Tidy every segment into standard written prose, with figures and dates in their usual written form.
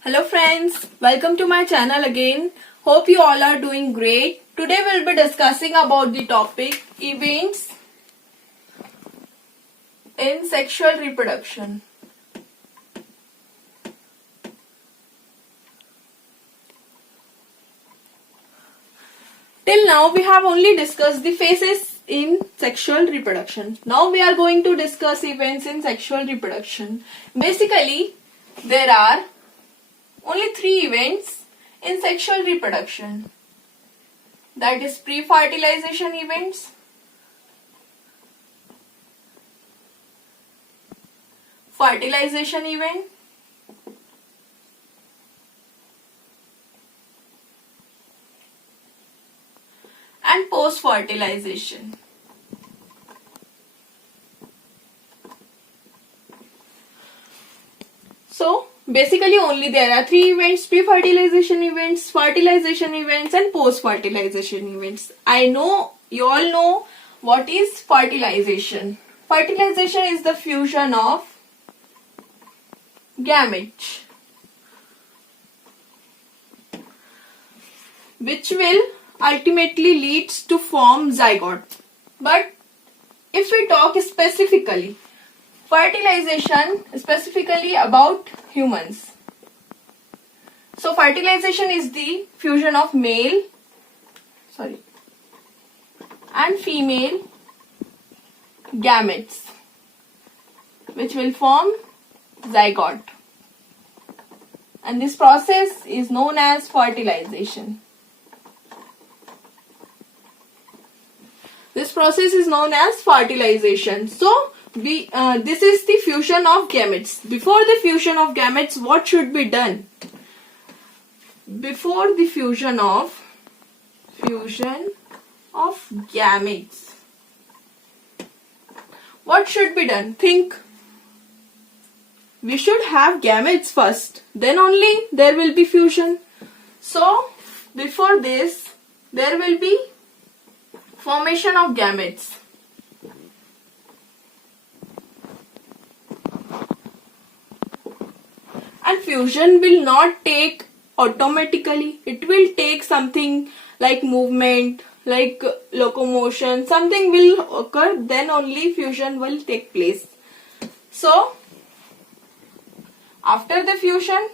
Hello friends, welcome to my channel again. Hope you all are doing great. Today we'll be discussing about the topic events in sexual reproduction. Till now we have only discussed the phases in sexual reproduction. Now we are going to discuss events in sexual reproduction. Basically, there are only 3 events in sexual reproduction. That is pre-fertilization events, fertilization event, and post-fertilization. So basically only there are 3 events: pre-fertilization events, fertilization events and post-fertilization events. I know you all know what is fertilization. Fertilization is the fusion of gametes which will ultimately leads to form zygote. But if we talk specifically, fertilization specifically about humans. So fertilization is the fusion of male and female gametes which will form zygote, and this process is known as fertilization. This process is known as fertilization. So this is the fusion of gametes. Before the fusion of gametes, what should be done? Before the fusion of gametes, what should be done? Think. We should have gametes first, then only there will be fusion. So before this, there will be formation of gametes. And fusion will not take automatically. It will take something like movement, like locomotion. Something will occur, then only fusion will take place. So after the fusion,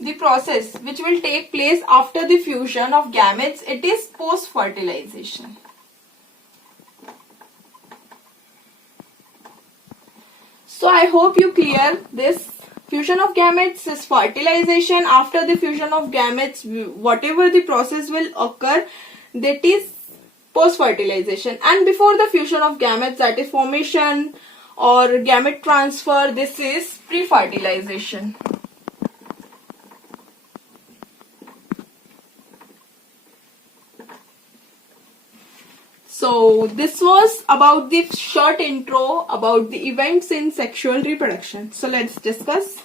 the process which will take place after the fusion of gametes, it is post-fertilization. So I hope you clear this. Fusion of gametes is fertilization. After the fusion of gametes, whatever the process will occur, that is post-fertilization. And before the fusion of gametes, that is formation or gamete transfer, this is pre-fertilization. So this was about the short intro about the events in sexual reproduction. So let's discuss.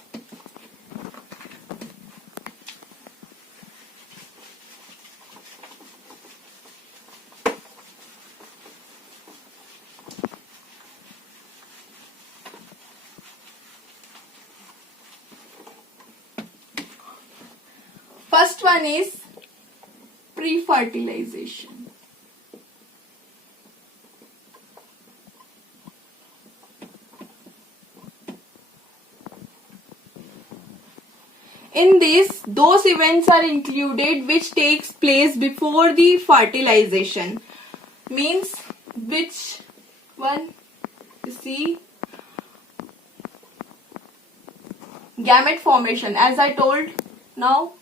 First one is pre-fertilization. In this, those events are included which takes place before the fertilization. Means which one? You see, gamete formation, as I told now,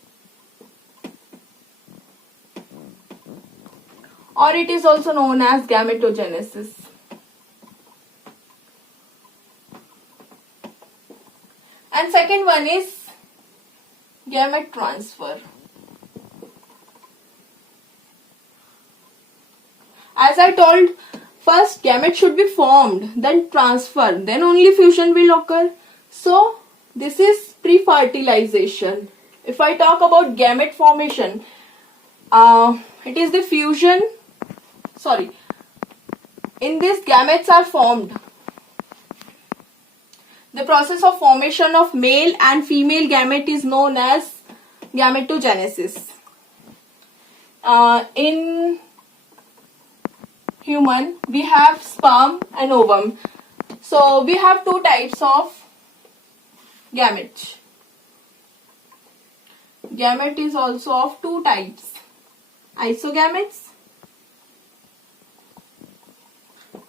or it is also known as gametogenesis. And second one is gamete transfer. As I told, first gamete should be formed, then transfer, then only fusion will occur. So this is pre-fertilization. If I talk about gamete formation, it is the fusion, sorry, in this gametes are formed. The process of formation of male and female gamete is known as gametogenesis. In human, we have sperm and ovum. So we have two types of gamete. Gamete is also of two types, isogametes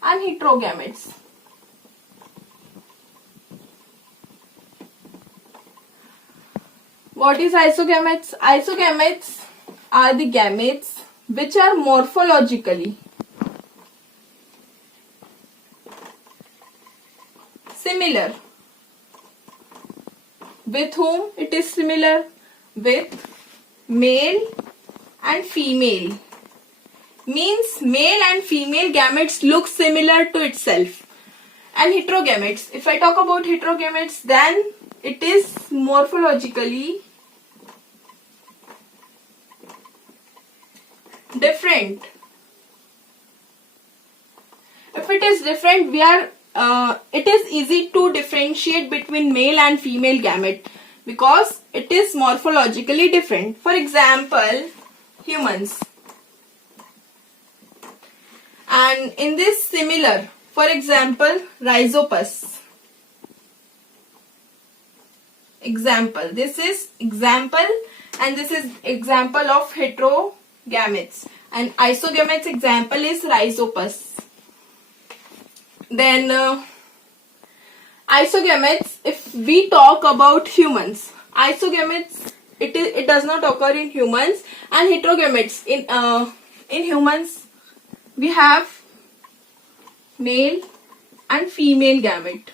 and heterogametes. What is isogametes? Isogametes are the gametes which are morphologically similar. With whom it is similar? With male and female. Means male and female gametes look similar to itself. And heterogametes, if I talk about heterogametes, then it is morphologically different. If it is different, it is easy to differentiate between male and female gamete because it is morphologically different. For example, humans. And in this similar, for example, rhizopus. Example. This is example and this is example of heterogametes. And isogametes example is rhizopus. Then isogametes, if we talk about humans, isogametes it does not occur in humans, and heterogametes in humans we have male and female gamete.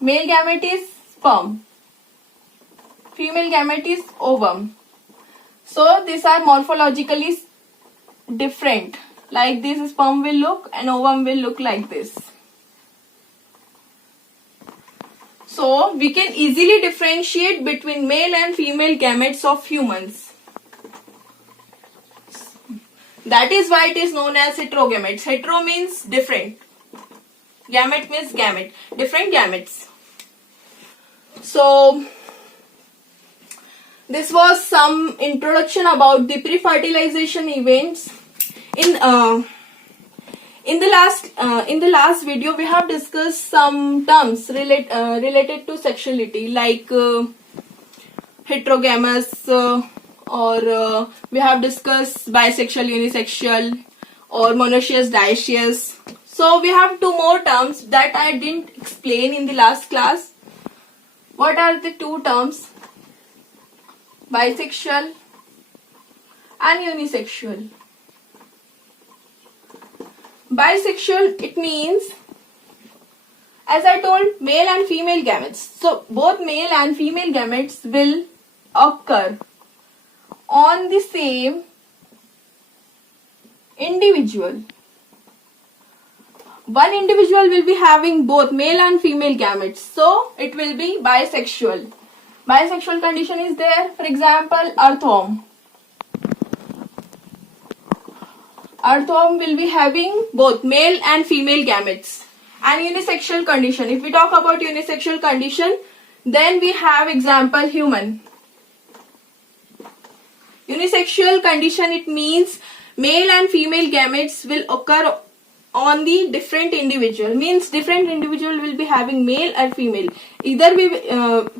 Male gamete is sperm, female gamete is ovum. So these are morphologically different. Like this sperm will look and ovum will look like this. So we can easily differentiate between male and female gametes of humans. That is why it is known as heterogametes. Hetero means different. Gamete means gamete. Different gametes. So this was some introduction about the pre-fertilization events. In the last video, we have discussed some terms related to sexuality, like heterogamous, or we have discussed bisexual, unisexual, or monoecious, dioecious. So we have two more terms that I didn't explain in the last class. What are the two terms? Bisexual and unisexual. Bisexual, it means, as I told, male and female gametes. So both male and female gametes will occur on the same individual. One individual will be having both male and female gametes. So it will be bisexual. Bisexual condition is there. For example, earthworm. Earthworm will be having both male and female gametes. And unisexual condition. If we talk about unisexual condition, then we have example human. Unisexual condition, it means male and female gametes will occur on the different individual. Means different individual will be having male or female. Either we,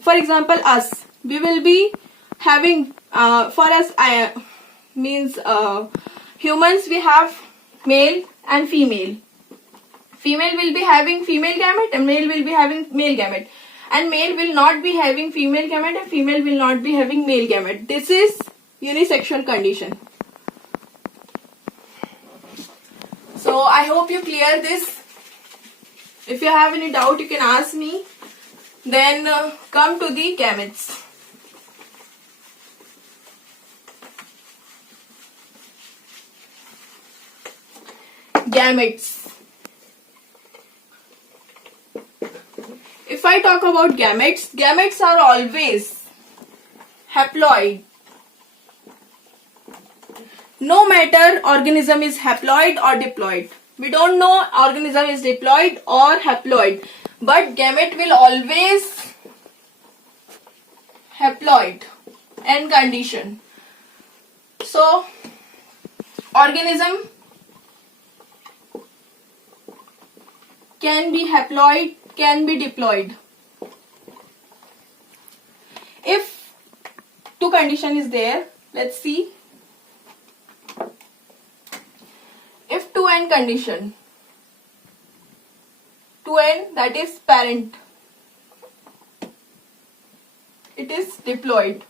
for example, us, we will be having, for us, means humans, we have male and female. Female will be having female gamete and male will be having male gamete. And male will not be having female gamete and female will not be having male gamete. This is unisexual condition. So I hope you clear this. If you have any doubt, you can ask me. Then come to the gametes. Gametes. If I talk about gametes, gametes are always haploid. No matter organism is haploid or diploid. We don't know organism is diploid or haploid, but gamete will always haploid and condition. So organism can be haploid, can be diploid. If two condition is there, let's see. If 2n condition, 2n that is parent, it is diploid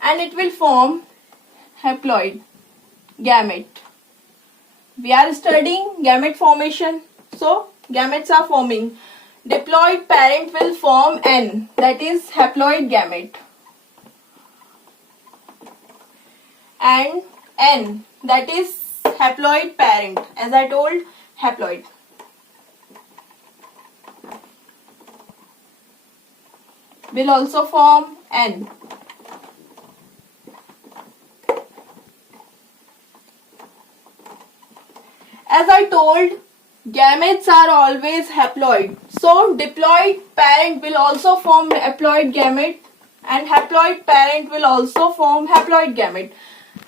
and it will form haploid gamete. We are studying gamete formation, so gametes are forming. Diploid parent will form n, that is haploid gamete, and n, that is haploid parent, as I told, haploid. Will also form n. As I told, gametes are always haploid. So diploid parent will also form haploid gamete and haploid parent will also form haploid gamete.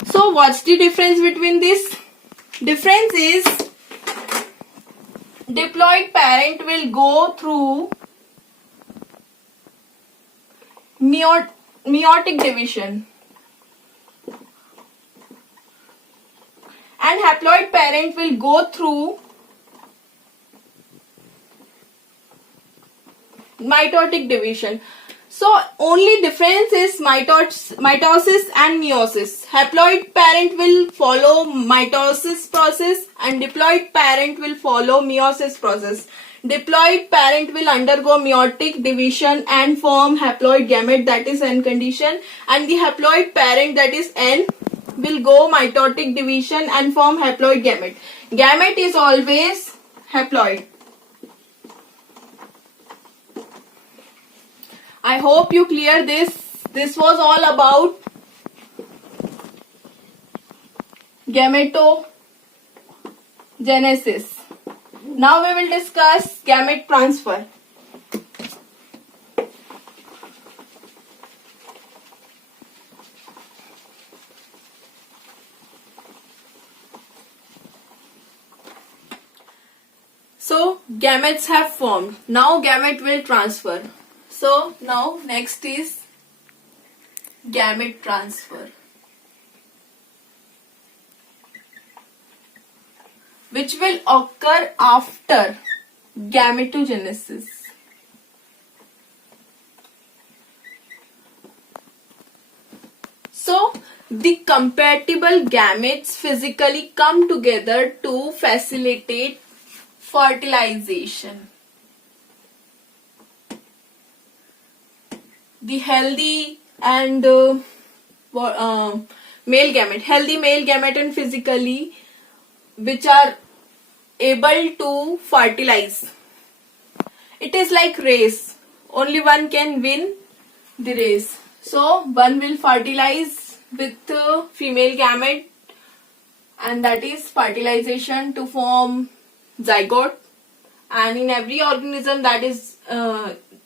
So what's the difference between this? Difference is diploid parent will go through meiotic division and haploid parent will go through mitotic division. So only difference is mitosis and meiosis. Haploid parent will follow mitosis process and diploid parent will follow meiosis process. Diploid parent will undergo meiotic division and form haploid gamete, that is n condition, and the haploid parent, that is n, will go mitotic division and form haploid gamete. Gamete is always haploid. I hope you clear this. This was all about gametogenesis. Now we will discuss gamete transfer. So gametes have formed. Now gamete will transfer. So now next is gamete transfer, which will occur after gametogenesis. So the compatible gametes physically come together to facilitate fertilization. The healthy and male gamete, healthy male gamete and physically, which are able to fertilize. It is like race. Only one can win the race. So one will fertilize with female gamete, and that is fertilization to form zygote. And in every organism, that is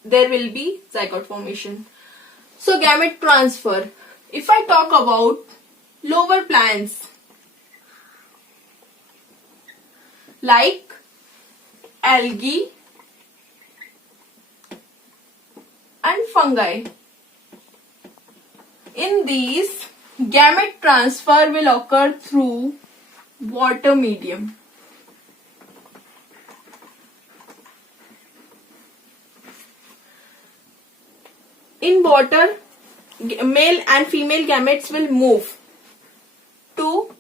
there will be zygote formation. So gamete transfer. If I talk about lower plants like algae and fungi, in these gamete transfer will occur through water medium. In water, male and female gametes will move to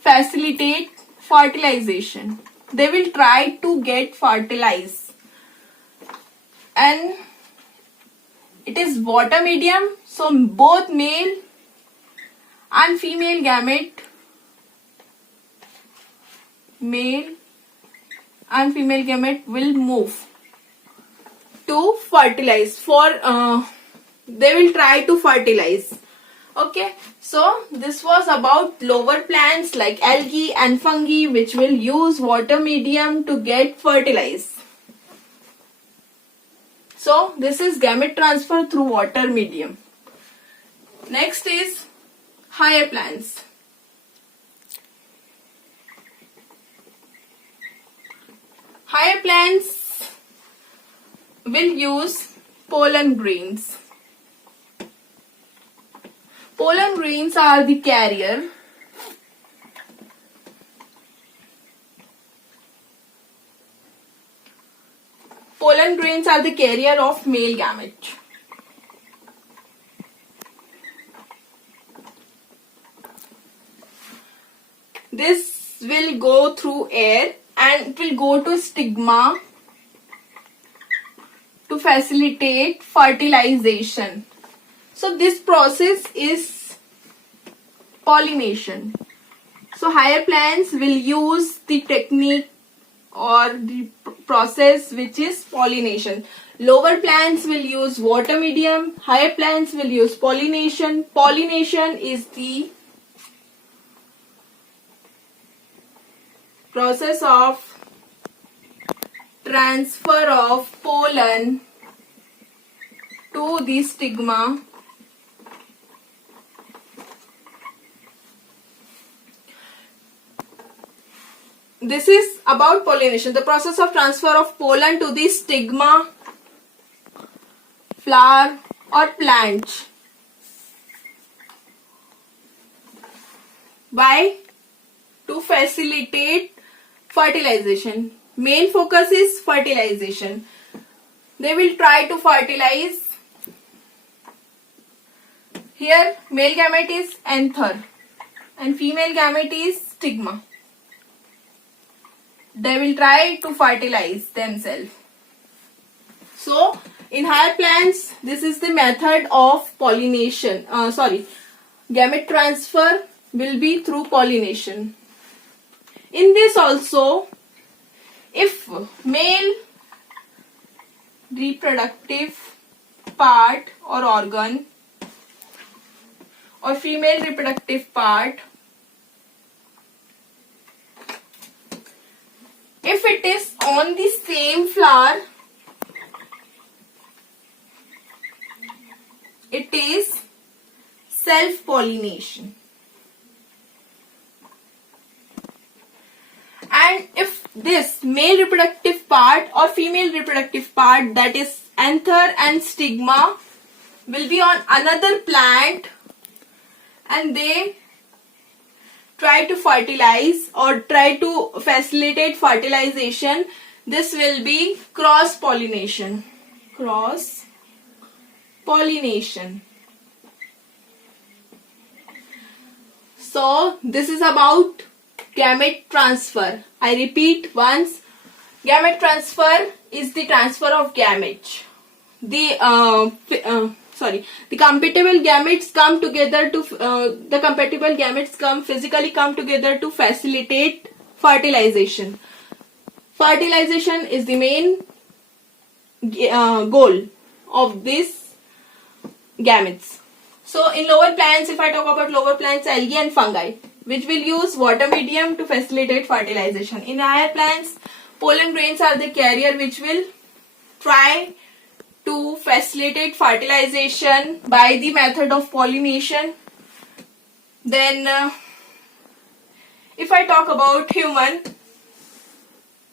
facilitate fertilization. They will try to get fertilized, and it is water medium, so both male and female gamete, will move to fertilize they will try to fertilize. Okay, so this was about lower plants like algae and fungi which will use water medium to get fertilized. So this is gamete transfer through water medium. Next is higher plants. Higher plants will use pollen grains. Pollen grains are the carrier. Pollen grains are the carrier of male gamete. This will go through air and it will go to stigma to facilitate fertilization. So this process is pollination. So higher plants will use the technique or the process which is pollination. Lower plants will use water medium. Higher plants will use pollination. Pollination is the process of transfer of pollen to the stigma This is about pollination, the process of transfer of pollen to the stigma, flower or plant. Why? To facilitate fertilization. Main focus is fertilization. They will try to fertilize. Here male gamete is anther and female gamete is stigma. They will try to fertilize themselves. So in higher plants, this is the method of pollination. Gamete transfer will be through pollination. In this also, if male reproductive part or organ or female reproductive part, if it is on the same flower, it is self-pollination. And if this male reproductive part or female reproductive part, that is anther and stigma, will be on another plant and they try to fertilize or try to facilitate fertilization, this will be cross-pollination. Cross-pollination. So this is about gamete transfer. I repeat once, gamete transfer is the transfer of gamete. The compatible gametes come together to physically come together to facilitate fertilization. Fertilization is the main goal of these gametes. So in lower plants, if I talk about lower plants, algae and fungi, which will use water medium to facilitate fertilization. In higher plants, pollen grains are the carrier which will try to facilitate fertilization by the method of pollination. Then if I talk about human,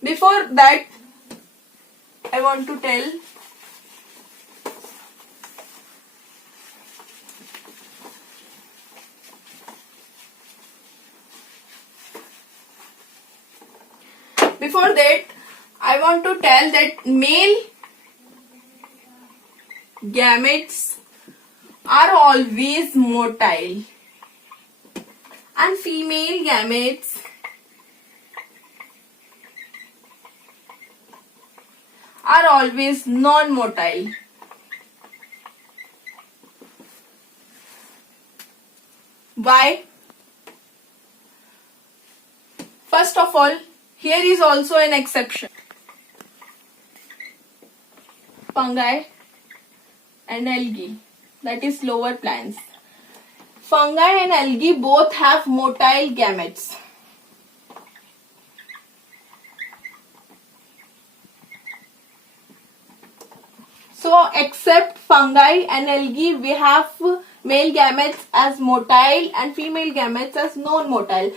before that I want to tell that male gametes are always motile and female gametes are always non-motile. Why? First of all, here is also an exception. fungi and algae, that is lower plants. Fungi and algae both have motile gametes. So except fungi and algae, we have male gametes as motile and female gametes as non-motile.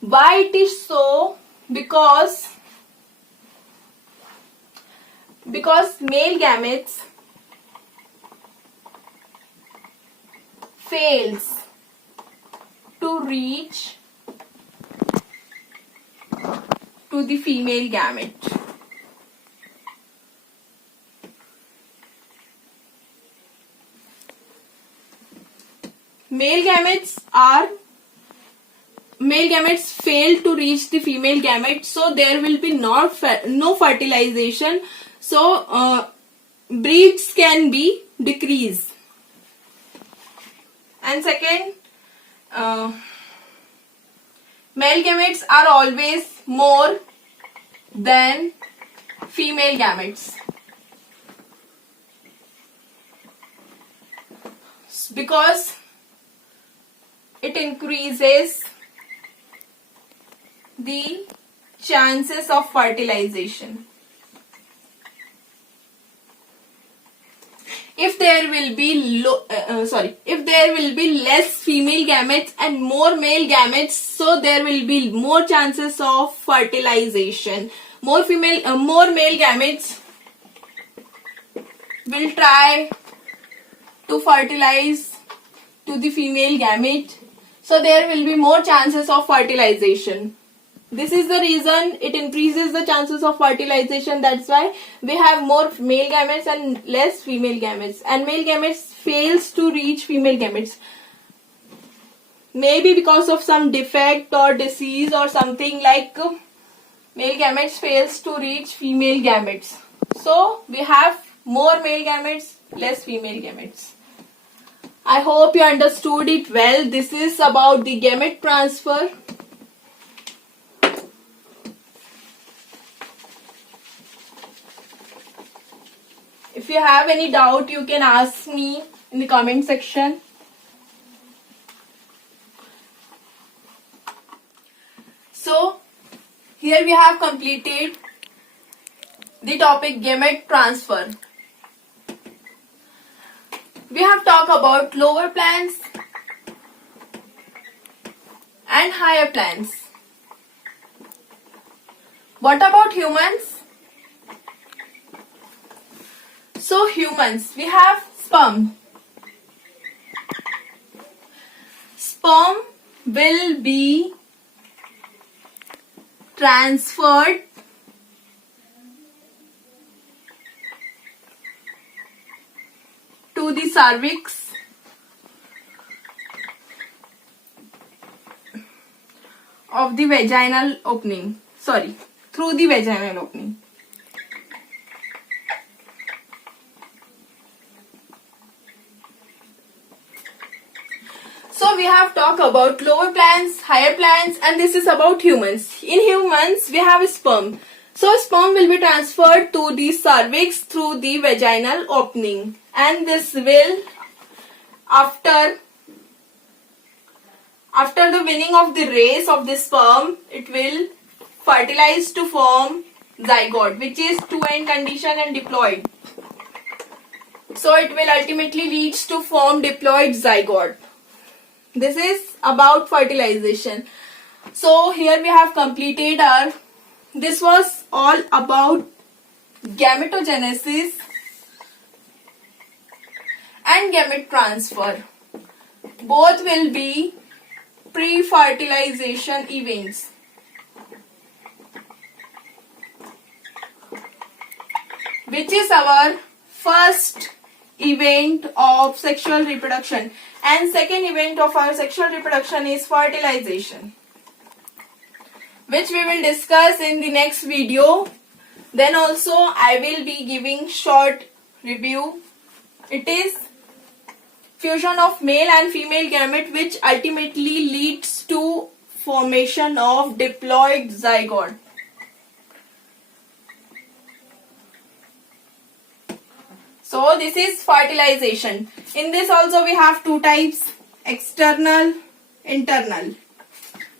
Why it is so? Because male gametes fails to reach to the female gamete. Male gametes fail to reach the female gamete, so there will be no fertilization. So breeds can be decreased. And second, male gametes are always more than female gametes, because it increases the chances of fertilization. If there will be less female gametes and more male gametes, so there will be more chances of fertilization. More male gametes will try to fertilize to the female gamete, so there will be more chances of fertilization. This is the reason it increases the chances of fertilization. That's why we have more male gametes and less female gametes, and male gametes fails to reach female gametes, maybe because of some defect or disease or something, like male gametes fails to reach female gametes. So we have more male gametes, less female gametes. I hope you understood it well. This is about the gamete transfer. If you have any doubt, you can ask me in the comment section. So here we have completed the topic gamete transfer. We have talked about lower plants and higher plants. What about humans? So humans, we have sperm. Sperm will be transferred to the cervix of the vaginal opening. Through the vaginal opening. So we have talked about lower plants, higher plants, and this is about humans. In humans, we have sperm. So sperm will be transferred to the cervix through the vaginal opening, and this will, after the winning of the race of the sperm, it will fertilize to form zygote, which is two-end condition and diploid. So it will ultimately leads to form diploid zygote. This is about fertilization. So here we have completed this was all about gametogenesis and gamete transfer. Both will be pre-fertilization events. Which is our first event of sexual reproduction, and second event of our sexual reproduction is fertilization, which we will discuss in the next video. Then also I will be giving short review. It is fusion of male and female gamete, which ultimately leads to formation of diploid zygote. So this is fertilization. In this also we have two types, external, internal.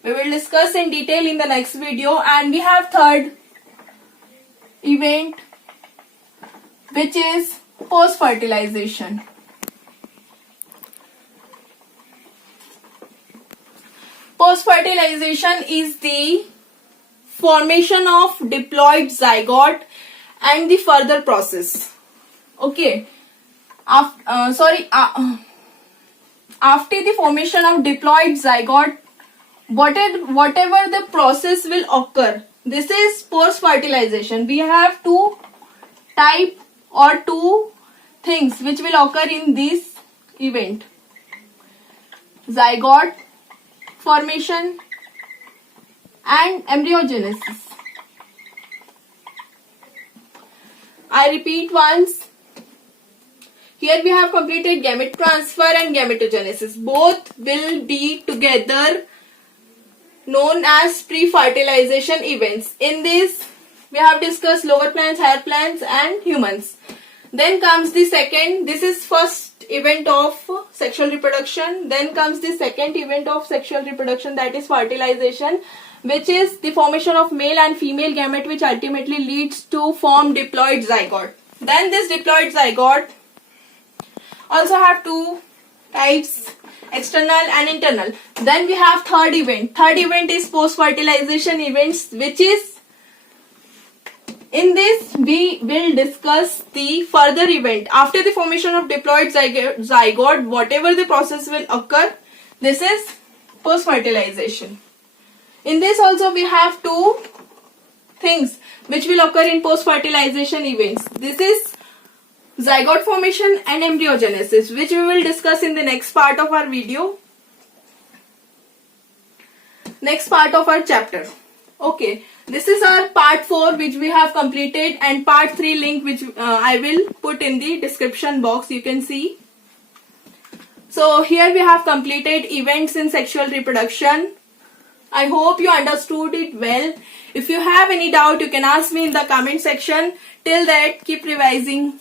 We will discuss in detail in the next video. And we have third event, which is post-fertilization. Post-fertilization is the formation of diploid zygote and the further process. Okay. After the formation of diploid zygote, whatever the process will occur, this is post-fertilization. We have two type or two things which will occur in this event: zygote formation and embryogenesis. I repeat once. Here we have completed gamete transfer and gametogenesis. Both will be together known as pre-fertilization events. In this, we have discussed lower plants, higher plants and humans. Then comes the second, this is first event of sexual reproduction. Then comes the second event of sexual reproduction, that is fertilization, which is the formation of male and female gamete, which ultimately leads to form diploid zygote. Then this diploid zygote also have two types, external and internal. Then we have third event. Third event is post-fertilization events, which is, in this we will discuss the further event. After the formation of diploid zygote, whatever the process will occur, this is post-fertilization. In this also we have two things which will occur in post-fertilization events. This is zygote formation and embryogenesis, which we will discuss in the next part of our video, next part of our chapter. Okay, this is our part 4 which we have completed, and part 3 link which I will put in the description box, you can see. So here we have completed events in sexual reproduction. I hope you understood it well. If you have any doubt, you can ask me in the comment section. Till that, keep revising.